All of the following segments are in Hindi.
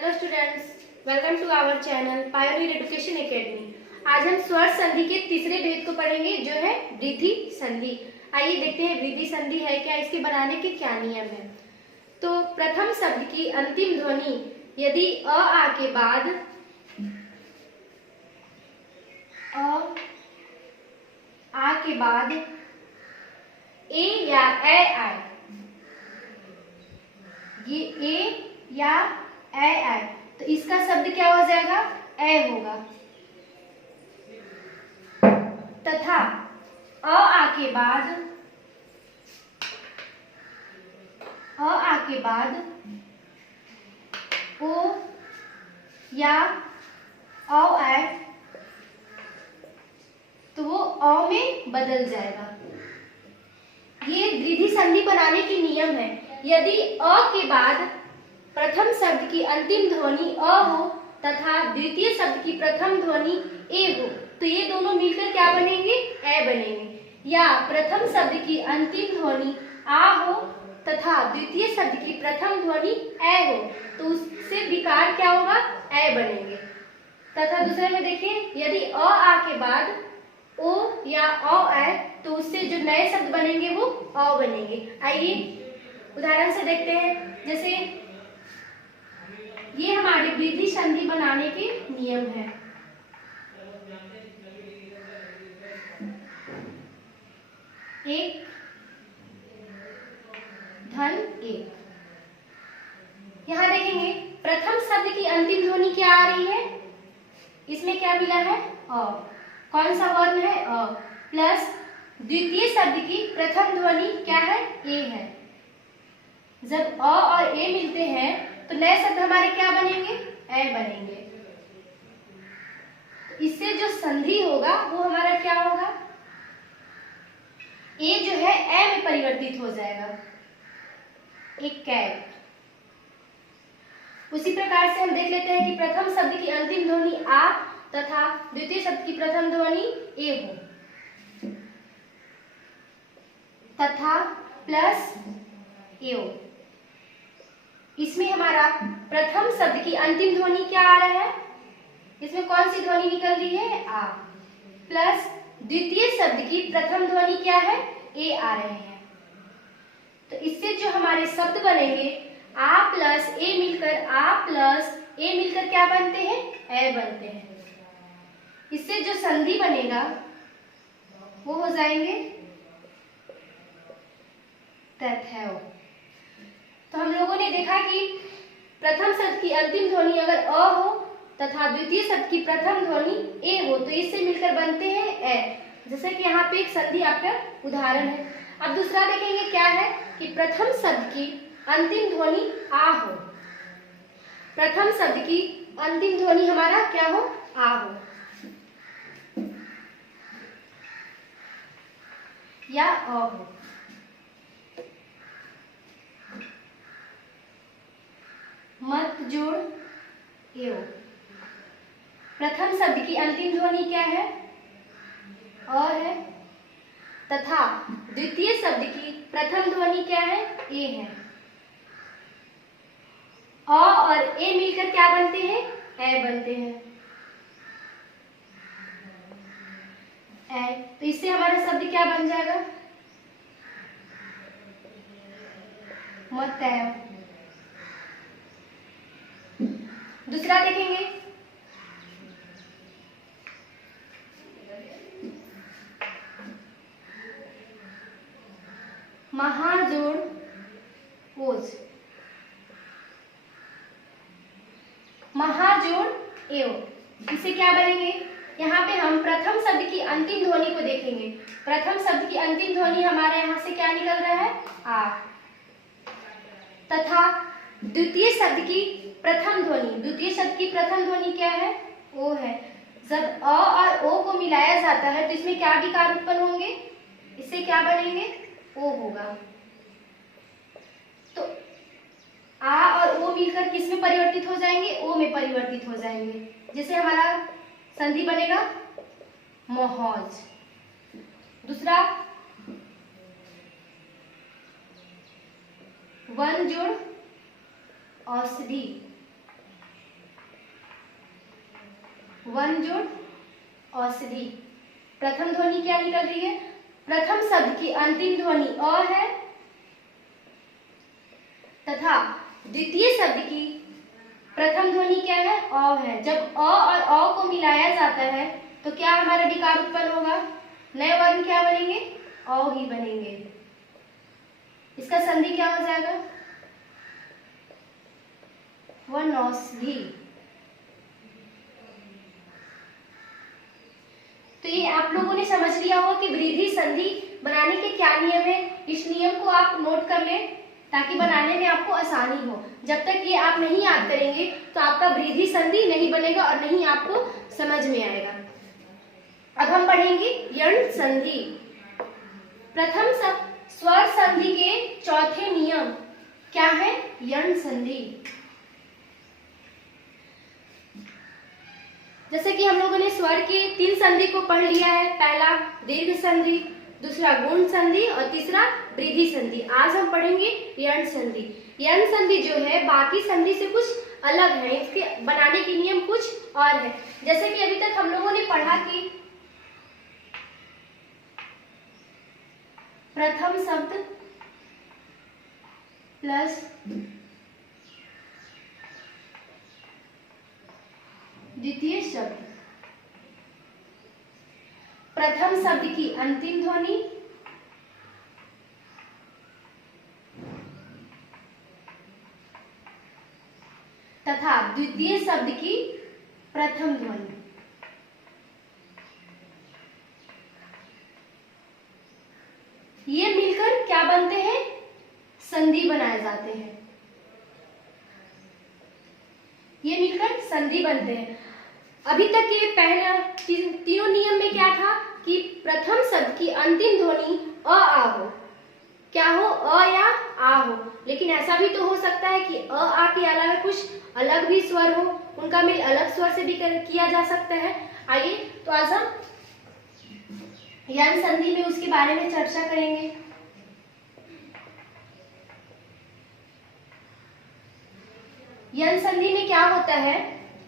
Hello students, welcome to our channel Pioneer Education Academy. आज हम स्वर संधि के तीसरे भेद को पढ़ेंगे जो है वृद्धि संधि। आइए देखते हैं वृद्धि संधि है क्या, इसके बनाने के क्या नियम है। तो प्रथम शब्द की अंतिम ध्वनि यदि आ के बाद आ के बाद ए या ए आए, ये ए या ए आए तो इसका शब्द क्या हो जाएगा, ए होगा। तथा आ के बाद ओ या औ आए तो वो औ में बदल जाएगा। ये वृद्धि संधि बनाने के नियम है। यदि अ के बाद प्रथम शब्द की अंतिम ध्वनि अ हो तथा द्वितीय शब्द की प्रथम ध्वनि ए हो तो ये दोनों मिलकर क्या बनेंगे, ए बनेंगे। या प्रथम शब्द की अंतिम ध्वनि आ हो तथा द्वितीय शब्द की प्रथम ध्वनि ए हो तो उससे विकार क्या होगा, ए बनेंगे। तथा दूसरे में देखिए, यदि आ के बाद ओ या औ आए तो उससे जो नए शब्द बनेंगे वो औ बनेंगे। आइए उदाहरण से देखते हैं। जैसे ये हमारे वृद्धि संधि बनाने के नियम है। एक धन एक। यहां देखेंगे प्रथम शब्द की अंतिम ध्वनि क्या आ रही है, इसमें क्या मिला है, अ। कौन सा वर्ण है, अ। प्लस द्वितीय शब्द की प्रथम ध्वनि क्या है, ए है। जब अ और ए मिलते हैं तो नए शब्द हमारे क्या बनेंगे, ए बनेंगे। तो इससे जो संधि होगा वो हमारा क्या होगा, ए जो है ए में परिवर्तित हो जाएगा, एक कैप। उसी प्रकार से हम देख लेते हैं कि प्रथम शब्द की अंतिम ध्वनि आ तथा द्वितीय शब्द की प्रथम ध्वनि ए हो तथा प्लस एओ। इसमें हमारा प्रथम शब्द की अंतिम ध्वनि क्या आ रहा है, इसमें कौन सी ध्वनि निकल रही है, आ। प्लस द्वितीय शब्द की प्रथम ध्वनि क्या है, ए आ रहे हैं। तो इससे जो हमारे शब्द बनेंगे आ प्लस ए मिलकर क्या बनते हैं, ए बनते हैं। इससे जो संधि बनेगा वो हो जाएंगे तथैव। तो हम लोगों ने देखा कि प्रथम शब्द की अंतिम ध्वनि अगर अ हो तथा द्वितीय शब्द की प्रथम ध्वनि ए हो तो इससे मिलकर बनते हैं ए। जैसे कि यहाँ पे एक संधि आपका उदाहरण है। अब दूसरा देखेंगे क्या है कि प्रथम शब्द की अंतिम ध्वनि आ हो, प्रथम शब्द की अंतिम ध्वनि हमारा क्या हो, आ हो या अ हो। मत जोड़ एओ। प्रथम शब्द की अंतिम ध्वनि क्या है, अ है तथा द्वितीय शब्द की प्रथम ध्वनि क्या है, ए है। अ और ए मिलकर क्या बनते हैं, ए बनते हैं, ए। तो इससे हमारा शब्द क्या बन जाएगा, मतैव। दूसरा देखेंगे, महाजोड़ ओज। महाजोड़ एओ, इसे क्या बनेंगे, यहाँ पे हम प्रथम शब्द की अंतिम ध्वनि को देखेंगे। प्रथम शब्द की अंतिम ध्वनि हमारे यहाँ से क्या निकल रहा है, आ। तथा द्वितीय शब्द की प्रथम ध्वनि क्या है, ओ है। जब अ और ओ को मिलाया जाता है तो इसमें क्या विकार उत्पन्न होंगे, इससे क्या बनेंगे, ओ होगा। तो आ और ओ मिलकर किस में परिवर्तित हो जाएंगे, ओ में परिवर्तित हो जाएंगे। जैसे हमारा संधि बनेगा मोहौज। दूसरा वन जोड़ औषधि। वन जोड़ औषधि। प्रथम ध्वनि क्या निकल रही है? प्रथम शब्द की अंतिम ध्वनि अ है तथा द्वितीय शब्द की प्रथम ध्वनि क्या है? अ है। जब अ और अ को मिलाया जाता है तो क्या हमारा विकार उत्पन्न होगा? नए वर्ण क्या बनेंगे? अ ही बनेंगे। इसका संधि क्या हो जाएगा? वनौषधि। तो ये आप लोगों ने समझ लिया हो कि वृद्धि संधि बनाने के क्या नियम है। इस नियम को आप नोट कर लें ताकि बनाने में आपको आसानी हो। जब तक ये आप नहीं याद करेंगे तो आपका वृद्धि संधि नहीं बनेगा और नहीं आपको समझ में आएगा। अब हम पढ़ेंगे यण संधि। प्रथम स्वर संधि के चौथे नियम क्या है? यण संधि। जैसे कि हम लोगों ने स्वर के 3 संधि को पढ़ लिया है। पहला दीर्घ संधि, दूसरा गुण संधि और तीसरा वृद्धि संधि। आज हम पढ़ेंगे यण संधि। यण संधि जो है बाकी संधि से कुछ अलग है, इसके बनाने के नियम कुछ और है। जैसे कि अभी तक हम लोगों ने पढ़ा कि प्रथम शब्द प्लस द्वितीय शब्द, प्रथम शब्द की अंतिम ध्वनि तथा द्वितीय शब्द की प्रथम ध्वनि। ये मिलकर क्या बनते हैं? संधि बनाए जाते हैं। ये मिलकर संधि बनते हैं। अभी तक ये पहला तीनों नियम में क्या था कि प्रथम शब्द की अंतिम ध्वनि अ आ हो। क्या हो? अ या आ हो। लेकिन ऐसा भी तो हो सकता है कि अ आ के अलावा कुछ अलग भी स्वर हो, उनका मेल अलग स्वर से भी किया जा सकता है। आइए तो आज हम यण संधि में उसके बारे में चर्चा करेंगे। यण संधि में क्या होता है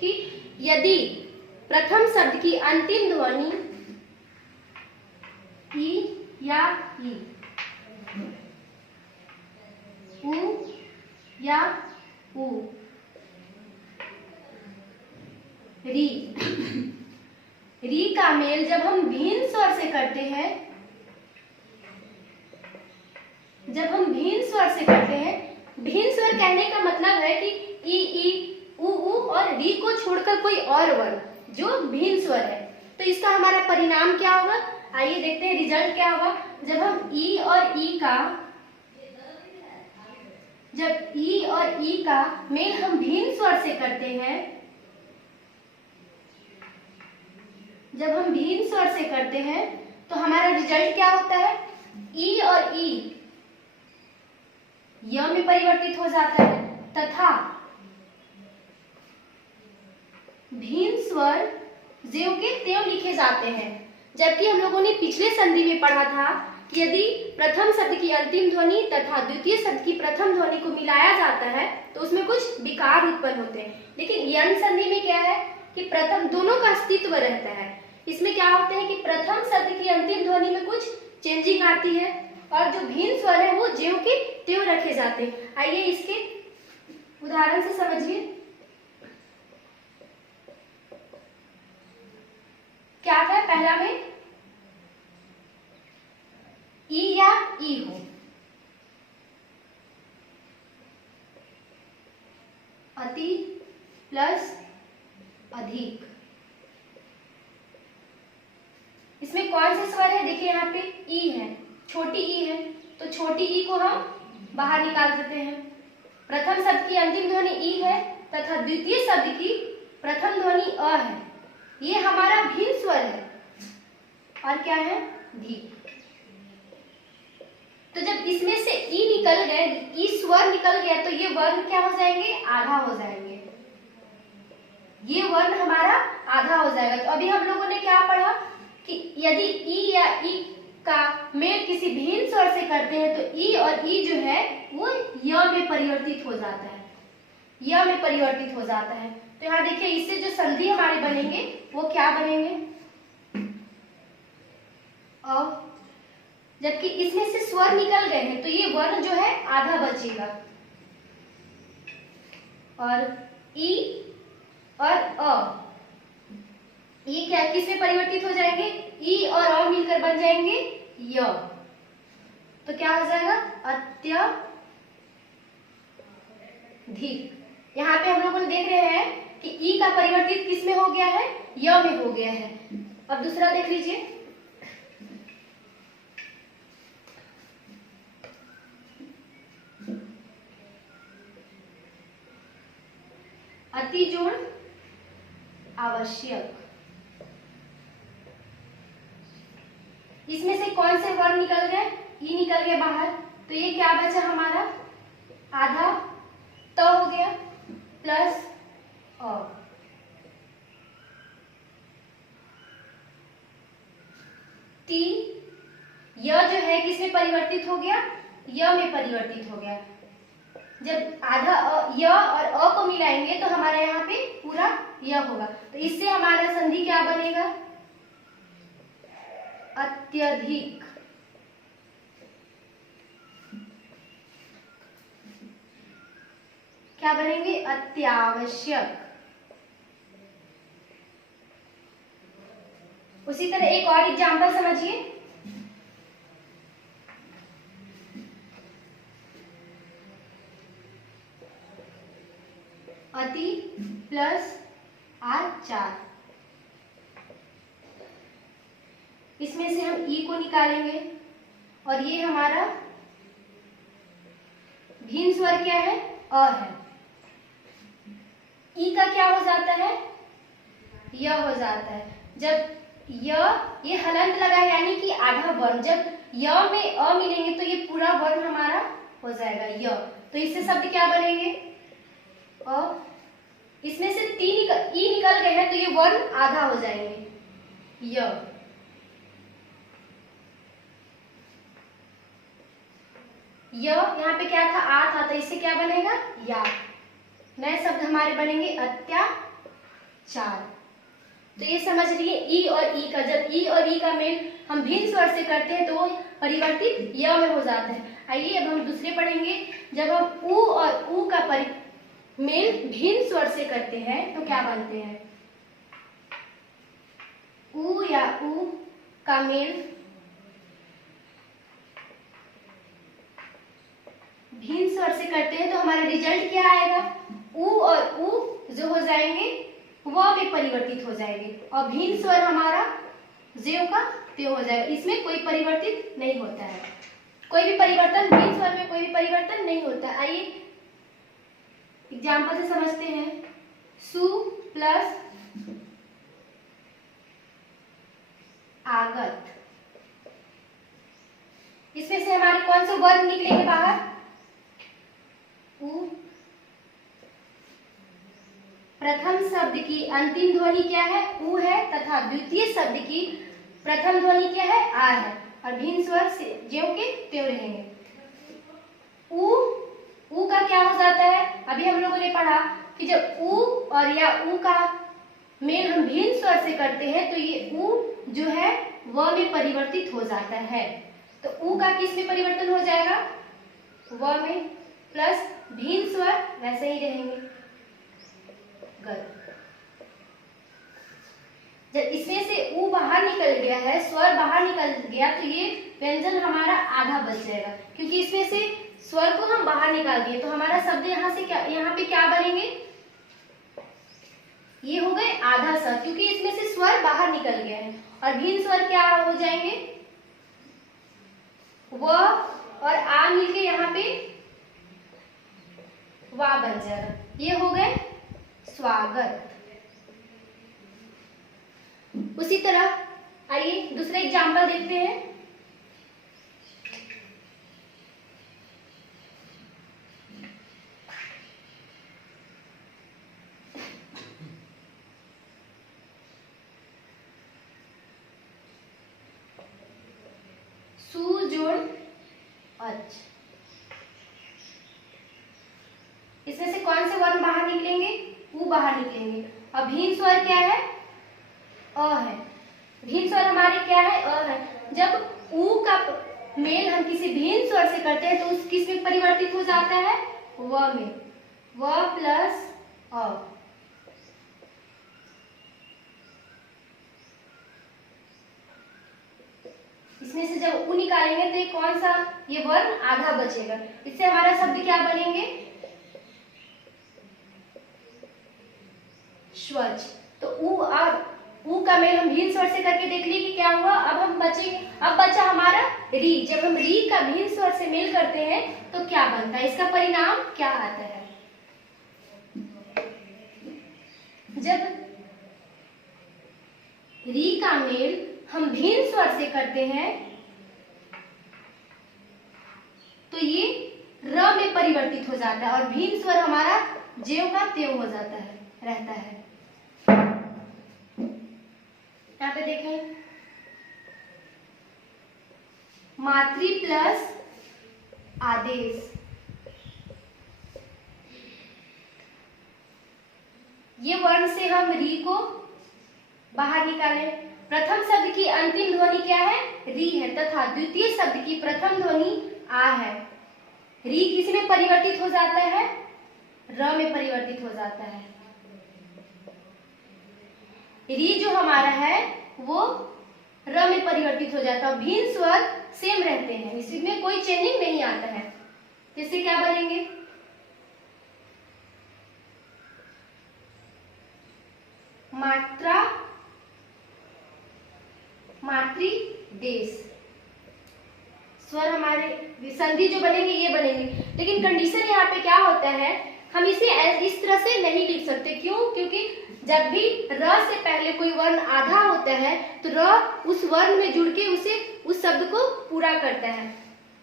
कि यदि प्रथम शब्द की अंतिम ध्वनि ई या ई, उ या उ, री, री का मेल जब हम भिन्न स्वर से करते हैं, भिन्न स्वर कहने का मतलब है कि ई, उ और री को छोड़कर कोई और वर्ण जो भिन्न स्वर है। तो इसका हमारा परिणाम क्या होगा? आइए देखते हैं रिजल्ट क्या होगा। जब हम ई और ई का मेल हम भिन्न स्वर से करते हैं, जब हम भिन्न स्वर से करते हैं तो हमारा रिजल्ट क्या होता है? ई और ई य में परिवर्तित हो जाता है तथा भिन्न स्वर ज्यों के त्यों लिखे जाते हैं। जबकि हम लोगों ने पिछले संधि में पढ़ा था कि यदि प्रथम शब्द की अंतिम ध्वनि तथा द्वितीय शब्द की प्रथम ध्वनि को मिलाया जाता है तो उसमें कुछ विकार उत्पन्न होते हैं। लेकिन यण संधि में क्या है कि प्रथम दोनों का अस्तित्व रहता है। इसमें क्या होते हैं कि प्रथम शब्द की अंतिम ध्वनि में कुछ चेंजिंग आती है और जो भिन्न स्वर है वो ज्यों के त्यों रखे जाते हैं। आइए इसके उदाहरण से समझिए। क्या था पहला में? ई या ई हो, अति प्लस अधिक। इसमें कौन से स्वर है? देखिए यहाँ पे ई है, छोटी ई है, तो छोटी ई को हम बाहर निकाल देते हैं। प्रथम शब्द की अंतिम ध्वनि ई है तथा द्वितीय शब्द की प्रथम ध्वनि अ है। ये हमारा भिन्न स्वर है और क्या है? धी। तो जब इसमें से ई निकल गए, ई स्वर निकल गया तो ये वर्ण क्या हो जाएंगे? आधा हो जाएंगे। ये वर्ण हमारा आधा हो जाएगा। तो अभी हम लोगों ने क्या पढ़ा कि यदि ई या ई का मेल किसी भिन्न स्वर से करते हैं तो ई और ई जो है वो य में परिवर्तित हो जाता है। य में परिवर्तित हो जाता है। तो यहाँ देखिए इससे जो संधि हमारे बनेंगे वो क्या बनेंगे, अ। जबकि इसमें से स्वर निकल गए हैं तो ये वर्ण जो है आधा बचेगा, और ई और अ ये क्या किस में परिवर्तित हो जाएंगे, ई और अ मिलकर बन जाएंगे य। तो क्या हो जाएगा, अत्यधिक। यहाँ पे हम लोग देख रहे हैं कि ई का परिवर्तित किस में हो गया है, य में हो गया है। अब दूसरा देख लीजिए, अति जोड़ आवश्यक। इसमें से कौन से वर्ण निकल गए, ई निकल गए बाहर, तो ये क्या बचा हमारा, आधा त हो गया प्लस अ। ती य जो है किसमें परिवर्तित हो गया, य में परिवर्तित हो गया। जब आधा य और अ को मिलाएंगे तो हमारे यहाँ पे पूरा य होगा। तो इससे हमारा संधि क्या बनेगा, अत्यधिक। क्या बनेंगे, अत्यावश्यक। उसी तरह एक और एग्जांपल समझिए, अति प्लस आचार। इसमें से हम ई को निकालेंगे और ये हमारा भिन्न स्वर क्या है, अ है। ई का क्या हो जाता है, य हो जाता है। जब ये हलंत लगा है यानी कि आधा वर्ण, जब य में अ मिलेंगे तो ये पूरा वर्ण हमारा हो जाएगा य। तो इससे शब्द क्या बनेंगे, अ। इसमें से ई निकल गए हैं तो ये वर्ण आधा हो जाएंगे, य। यहाँ पे क्या था, आ था, तो इससे क्या बनेगा, या। नए शब्द हमारे बनेंगे अत्याचार। तो ये समझ लिए ई और ई का, जब ई और ई का मेल हम भिन्न स्वर से करते हैं तो वो परिवर्तित य में हो जाता है। आइए अब हम दूसरे पढ़ेंगे, जब हम उ और उ का मेल भिन्न स्वर से करते हैं तो क्या बनते हैं, उ या उ का मेल भिन्न स्वर से करते हैं तो हमारा रिजल्ट क्या आएगा, उ और उ जो हो जाएंगे व में परिवर्तित हो जाएंगे, और भिन्न स्वर हमारा ज्यों का त्यों हो जाएगा। इसमें कोई परिवर्तित नहीं होता है, कोई भी परिवर्तन, भिन्न स्वर में कोई भी परिवर्तन नहीं होता। आइए एग्जाम्पल से समझते हैं, सु प्लस आगत। इसमें से हमारे कौन से वर्ण निकलेंगे बाहर, उ। प्रथम शब्द की अंतिम ध्वनि क्या है, उ है, तथा द्वितीय शब्द की प्रथम ध्वनि क्या है, आ है, और भिन्न स्वर से ज्यों के त्यों रहेंगे। उ का क्या हो जाता है, अभी हम लोगों ने पढ़ा कि जब उ और या उ का मेल हम भिन्न स्वर से करते हैं तो ये उ जो है व में परिवर्तित हो जाता है। तो उ का किस में परिवर्तन हो जाएगा, व में, प्लस भिन्न स्वर वैसे ही रहेंगे, गर। जब इसमें से उ बाहर निकल गया है, स्वर बाहर निकल गया, तो ये व्यंजन हमारा आधा बच जाएगा, क्योंकि इसमें से स्वर को हम बाहर निकाल दिए। तो हमारा शब्द यहाँ से क्या, यहाँ पे क्या बनेंगे, ये हो गए आधा स्वर, क्योंकि इसमें से स्वर बाहर निकल गया है, और भिन्न स्वर क्या हो जाएंगे, व और आ मिलके यहाँ पे वा बन जाएगा। ये हो गए स्वागत। उसी तरह आइए दूसरा एग्जाम्पल देखते हैं, सु जोड़ अच। इसमें से कौन से वर्ण बाहर बाहर निकलेंगे। अब भिन्न स्वर क्या है? अ है। भिन्न स्वर हमारे क्या है? अ है। जब ऊ का मेल हम किसी भिन्न स्वर से करते हैं तो उस किस में परिवर्तित हो जाता है? व में। व प्लस अ। इसमें से जब ऊ निकालेंगे तो ये कौन सा? ये वर्ण आधा बचेगा। इससे हमारा शब्द क्या बनेंगे? स्वच्छ। तो ऊ का मेल हम भिन्न स्वर से करके देख लिए कि क्या हुआ। अब बचा हमारा री। जब हम री का भिन्न स्वर से मेल करते हैं तो क्या बनता है? इसका परिणाम क्या आता है? जब री का मेल हम भिन्न स्वर से करते हैं तो ये र में परिवर्तित हो जाता है और भिन्न स्वर हमारा ज्यों का त्यों हो जाता है, रहता है। यहाँ पे देखें, मातृ प्लस आदेश। ये वर्ण से हम री को बाहर निकालें। प्रथम शब्द की अंतिम ध्वनि क्या है? री है तथा द्वितीय शब्द की प्रथम ध्वनि आ है। री किस में परिवर्तित हो जाता है? र में परिवर्तित हो जाता है। री जो हमारा है वो र में परिवर्तित हो जाता है। भिन्न स्वर सेम रहते हैं, इसमें कोई चेंजिंग नहीं आता है। इससे क्या बनेंगे? मात्रा, मातृ देश। स्वर हमारे संधि जो बनेंगे ये बनेंगे। लेकिन कंडीशन यहाँ पे क्या होता है, हम इसे इस तरह से नहीं लिख सकते। क्यों? क्योंकि जब भी र से पहले कोई वर्ण आधा होता है तो र उस वर्ण में जुड़ के उस शब्द को पूरा करता है।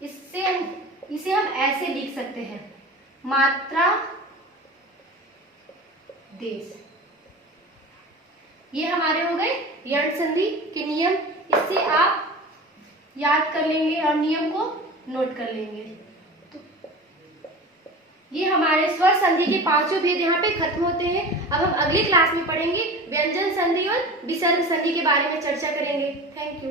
इसे हम ऐसे लिख सकते हैं, मात्रा देश। ये हमारे हो गए यण संधि के नियम। इससे आप याद कर लेंगे और नियम को नोट कर लेंगे। तो ये हमारे स्वर संधि के पांचों भेद यहाँ पे खत्म होते हैं। अब हम अगली क्लास में पढ़ेंगे व्यंजन संधि और विसर्ग संधि के बारे में चर्चा करेंगे। Thank you.